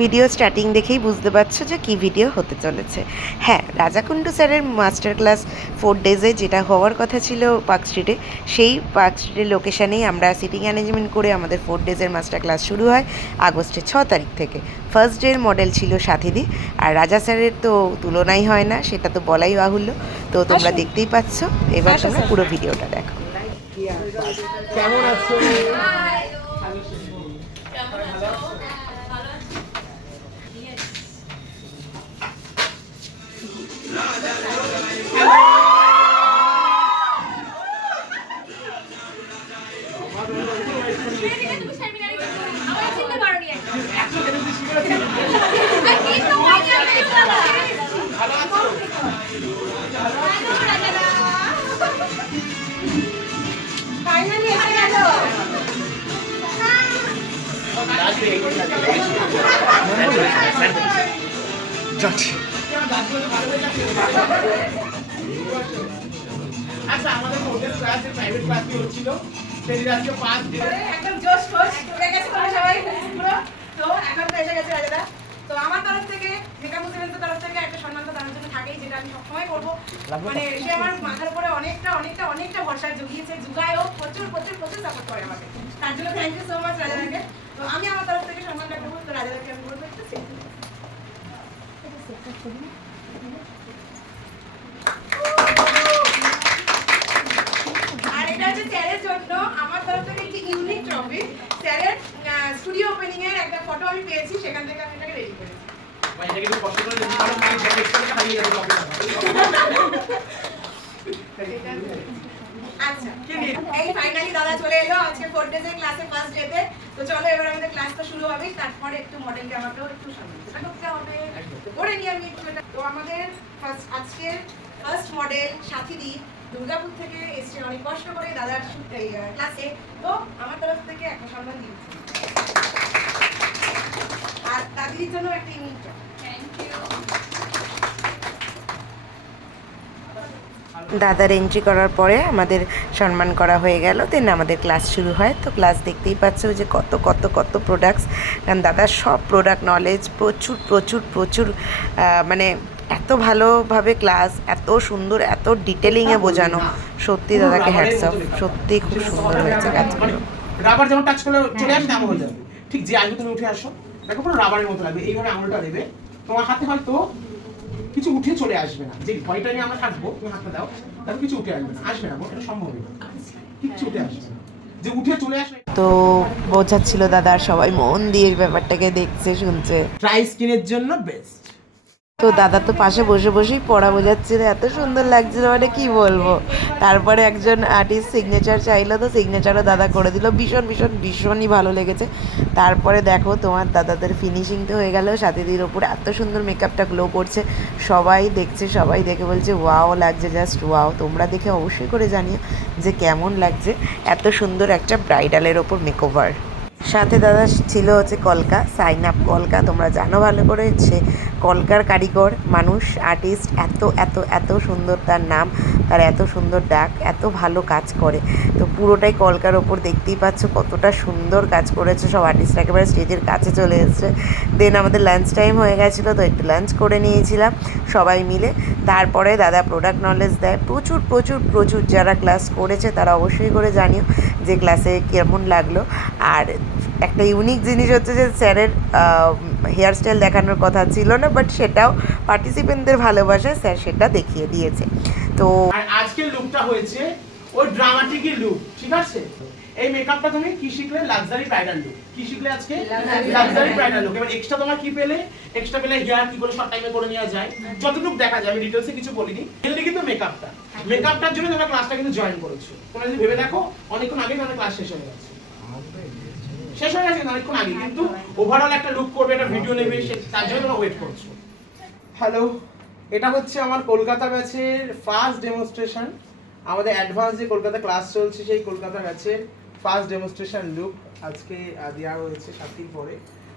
Video starting দেখেই বুঝতে পারছো যে কী ভিডিও হতে চলেছে। হ্যাঁ, রাজাকুণ্ডু স্যারের মাস্টার ক্লাস 4 ডেজে যেটা হওয়ার কথা ছিল পার্ক স্ট্রিটে, সেই পার্ক স্ট্রিটের লোকেশানেই আমরা সিটিং অ্যারেঞ্জমেন্ট করে আমাদের 4 ডেজের মাস্টার ক্লাস শুরু হয় আগস্টের 6 তারিখ থেকে। ফার্স্ট ডের মডেল ছিল সাথীদি, আর রাজা স্যারের তো তুলনাই হয় না, সেটা তো বলাই বাহুল্য। তো তোমরা দেখতেই পাচ্ছ, এবার তোমরা পুরো ভিডিওটা দেখো। কেমন আছো? আচ্ছা, আমাদের মধ্যে ক্লাসে প্রাইভেট ক্লাস কি হচ্ছিল সেদিন আজকে ফার্স্ট ডে একদম জোশ ফোশ উঠে গেছে তোমরা সবাই পুরো। তো এখন তো এসে গেছে রাজাদা। তো আমার তরফ থেকে মেকআপ মুসলিমের তরফ থেকে একটা সম্মান তো তার জন্য থাকেই, যেটা আমি সবসময় করবো। মানে সে আমার মাথার উপরে অনেকটা ভরসা জুগিয়েছে, যুগায়ও প্রচুর সাপোর্ট করে আমাকে। তার জন্য থ্যাংক ইউ সো মাচ রাজাদাকে। তো আমি আমার তরফ থেকে সম্মানটা করবো, তো রাজাদাকে আমি বলবো একটু সেলফি। আর এটা হচ্ছে স্যারের জন্য আমার তরফ থেকে একটি ইউনিক ট্রফি। স্যারের স্টুডিও ওপেনিং এর একটা ফটো আমি পেয়েছি, সেখান থেকে আমি এটাকে রেডি করেছি। ভাই এটা কিন্তু কষ্ট করে দিতে পারো, মানে ব্যাগ এক্সট্রা হারিয়ে যাবে কপি না। আচ্ছা, এই ফাইনালি দাদা চলে এলো আজকে 4 ডেজ এর ক্লাসে ফার্স্ট ডেতে। তো চলো এবার আমাদের ক্লাসটা শুরু হবে, তারপরে একটু মডেলকে আমাকেও একটু সামনে করতে হবে। তো করে নিয়ে আমি একটু এটা। তো আমাদের আজকের ফার্স্ট মডেল সাথীদি দুর্গাপুর থেকে এসে অনেক কষ্ট করে দাদার ক্লাসে। তো আমার তরফ থেকে একটা সম্মান দিচ্ছি, আর দাদির জন্য একটা ইউনিক থ্যাংক ইউ। দাদার এন্ট্রি করার পরে আমাদের সম্মান করা হয়ে গেল, দেন আমাদের ক্লাস শুরু হয়। তো ক্লাস দেখতেই পাচ্ছ যে কত প্রোডাক্টস, কারণ দাদার সব প্রোডাক্ট নলেজ প্রচুর, মানে এত ভালোভাবে ক্লাস, এত সুন্দর, এত ডিটেলিংয়ে বোঝানো, সত্যি দাদাকে হ্যাটস অফ। সত্যি খুব সুন্দর হয়েছে কাজগুলো। রাবার যেমন টাচ করলে চলে আসে তেমন হয়ে যাবে। ঠিক যে আসবে তুমি উঠে আসো, দেখো পুরো রাবারের মতো লাগবে। এইভাবে আঙুলটা দেবে, তোমার হাতে হয়তো কিছু উঠে চলে আসবে না। যে ভয়টা নিয়ে আমরা থাকবো, তুমি হাতটা দাও, দেখো কিছু উঠে আসবে না, এটা সম্ভবই না, কিছু উঠে আসবে না। যে উঠে চলে আসবে তো বোঝাচ্ছিল দাদা, আর সবাই মন দিয়ে ব্যাপারটাকে দেখছে, শুনছে। ট্রাই স্কিনের জন্য বেস্ট। তো দাদা তো পাশে বসেই পড়া বোঝাচ্ছিল, এত সুন্দর লাগছিল, মানে কি বলবো। তারপরে একজন আর্টিস্ট সিগনেচার চাইলো, তো সিগনেচারও দাদা করে দিল। ভীষণই ভালো লেগেছে। তারপরে দেখো তোমার দাদাদের ফিনিশিং তো হয়ে গেল, সাথীদির ওপর এত সুন্দর মেকআপটা গ্লো করছে, সবাই দেখছে, সবাই দেখে বলছে ওয়াও লাগছে, জাস্ট ওয়াও। তোমরা দেখে অবশ্যই করে জানিও যে কেমন লাগছে এত সুন্দর একটা ব্রাইডালের ওপর মেকওভার। সাথে দাদা ছিল হচ্ছে কলকা, সাইন আপ কলকা, তোমরা জানো ভালো করে, সে কলকার কারিগর মানুষ, আর্টিস্ট, এত সুন্দর তার নাম, তার এত সুন্দর ডাক, এত ভালো কাজ করে। তো পুরোটাই কলকার ওপর, দেখতেই পাচ্ছ কতটা সুন্দর কাজ করেছে। সব আর্টিস্ট একেবারে স্টেজের কাছে চলে এসেছে। দেন আমাদের লাঞ্চ টাইম হয়ে গেছিলো, তো একটু লাঞ্চ করে নিয়েছিলাম সবাই মিলে। তারপরে দাদা প্রোডাক্ট নলেজ দেয় প্রচুর। যারা ক্লাস করেছে তারা অবশ্যই করে জানিও যে ক্লাসে কেমন লাগলো। আর একটা ইউনিক জিনিস হচ্ছে যে স্যারের হেয়ার স্টাইল দেখানোর কথা ছিল না, বাট সেটাও পার্টিসিপেন্টদের ভালোবাসায় স্যার সেটা দেখিয়ে দিয়েছে। তো আর আজকের লুকটা হয়েছে ওই ড্রামাটিকই লুক, ঠিক আছে? এই মেকআপটা তুমি কি শিখলে? Luxury bridal look. কি শিখলে আজকে? Luxury bridal look. এবার এক্সট্রা তোমার কি পেলে? এক্সট্রা পেলে হেয়ার কি করে শর্ট টাইমে করে নেওয়া যায়, যতটুকু দেখা যায়। আমি ডিটেইলসে কিছু বলিনি, মেইনলি কিন্তু মেকআপটার জন্য তোমরা ক্লাসটা কিন্তু জয়েন করেছো। তোমরা যদি ভেবে দেখো, অনেকক্ষণ আগে তোমাদের ক্লাস শেষ হয়ে গেছে অনেকক্ষণ আগে, কিন্তু ওভারঅল একটা লুক করবে, একটা ভিডিও নেবে, তার জন্য তোমরা ওয়েট করছো। হ্যালো, এটা হচ্ছে আমার কলকাতা ব্যাচের ফার্স্ট ডেমনস্ট্রেশন। আমাদের অ্যাডভান্স যে কলকাতা ক্লাস চলছে, সেই কলকাতা ব্যাচের ফার্স্ট ডেমনস্ট্রেশন লুক আজকে দেওয়া হয়েছে সাথীর পরে।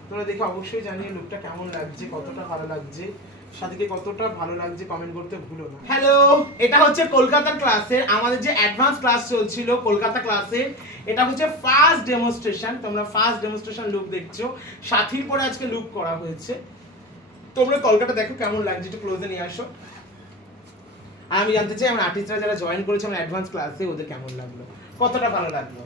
তোমরা দেখে অবশ্যই জানিয়ে লুকটা কেমন লাগছে, কতটা ভালো লাগছে। সাথীকে কতটা ভালো লাগছে কমেন্ট করতে ভুলো না। হ্যালো, এটা হচ্ছে কলকাতা ক্লাসের আমাদের যে অ্যাডভান্স ক্লাস চলছিল কলকাতা ক্লাসে, এটা হচ্ছে ফার্স্ট ডেমনস্ট্রেশন। তোমরা ফার্স্ট ডেমনস্ট্রেশন লুক দেখছো, সাথীর পরে আজকে লুক করা হয়েছে। তোমরা কলকাতা দেখো কেমন লাগছে, একটু ক্লোজে নিয়ে আসো। আর আমি জানতে চাই আমার আর্টিস্টরা যারা জয়েন করেছে আমার অ্যাডভান্স ক্লাসে ওদের কেমন লাগলো, কতটা ভালো লাগলো?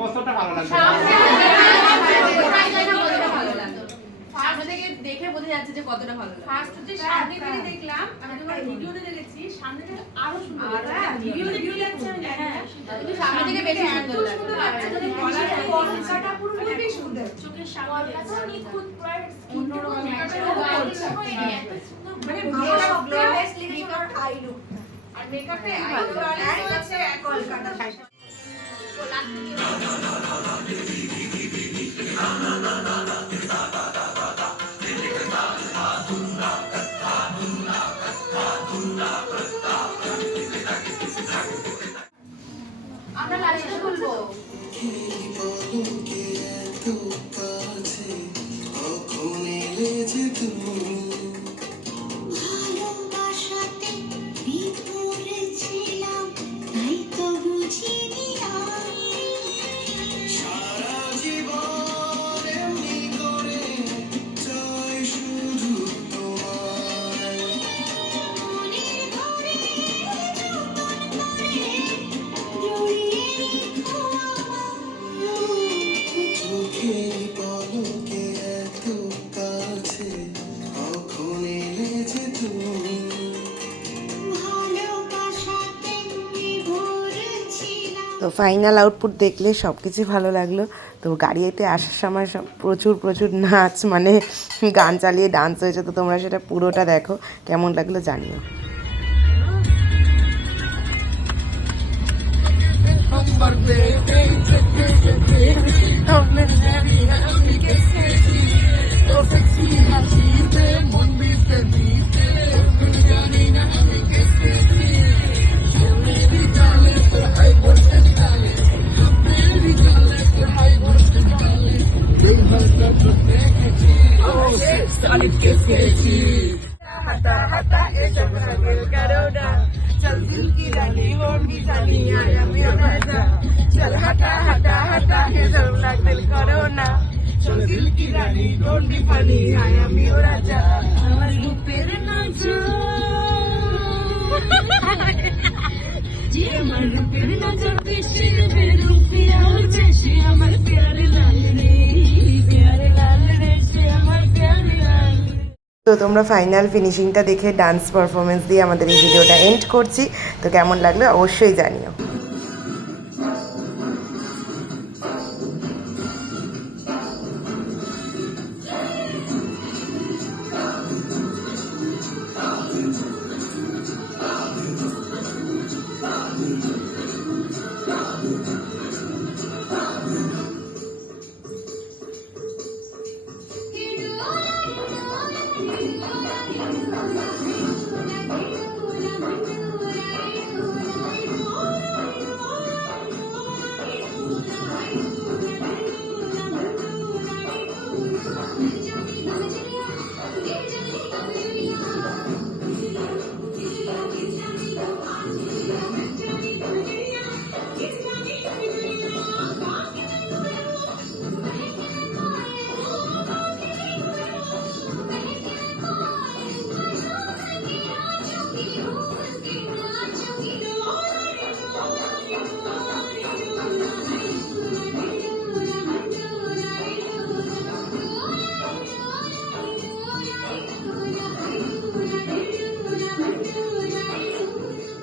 কতটা ভালো লাগলো? সামনে থেকে দেখে বোঝা যাচ্ছে যে কতটা ভালো লাগে। ফার্স্ট যে সামনে থেকে দেখলাম, আমি যখন ভিডিওতে দেখেছি সামনে থেকে আরো সুন্দর লাগছে। ভিডিওতে ভিউ লাগছে আমি জানি না, কিন্তু সামনে থেকে বেশি সুন্দর লাগছে। মানে গলার কলকাটা পুরো খুবই সুন্দর, চোখের সামনে কলকাতাও নিখুঁত, প্রায় অন্যরকম একটা মানে মেকআপ গ্লোলেস লিখে আই লুক আর মেকআপে আই লুক আছে কলকাতা। আমরা লাস্টে বলবো ভালোবাসাতে বিপরে ছিলাম, তাই তো বুঝিনি সারা জীবন এমনি করে চাই শুধু তোমায়। মনের ঘরে যতন করে জড়িয়ে রেখো আমায়। চোখের পলকে এত কাছে কখন এলে যে তুমি। ভালোবাসাতে বিভোর ছিলাম। তো ফাইনাল আউটপুট দেখলে সব কিছু ভালো লাগলো। তো গাড়িতে আসার সময় সব প্রচুর নাচ, মানে গান চালিয়ে ডান্স হয়েছে। তো তোমরা সেটা পুরোটা দেখো, কেমন লাগলো জানিও। তো তোমরা ফাইনাল ফিনিশিংটা দেখে ডান্স পারফরমেন্স দিয়ে আমাদের এই ভিডিওটা এন্ড করছি। তো কেমন লাগলো অবশ্যই জানিও।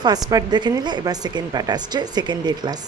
ফার্স্ট পার্ট দেখে নিলে এবার সেকেন্ড পার্ট আসছে, সেকেন্ড ডে ক্লাস।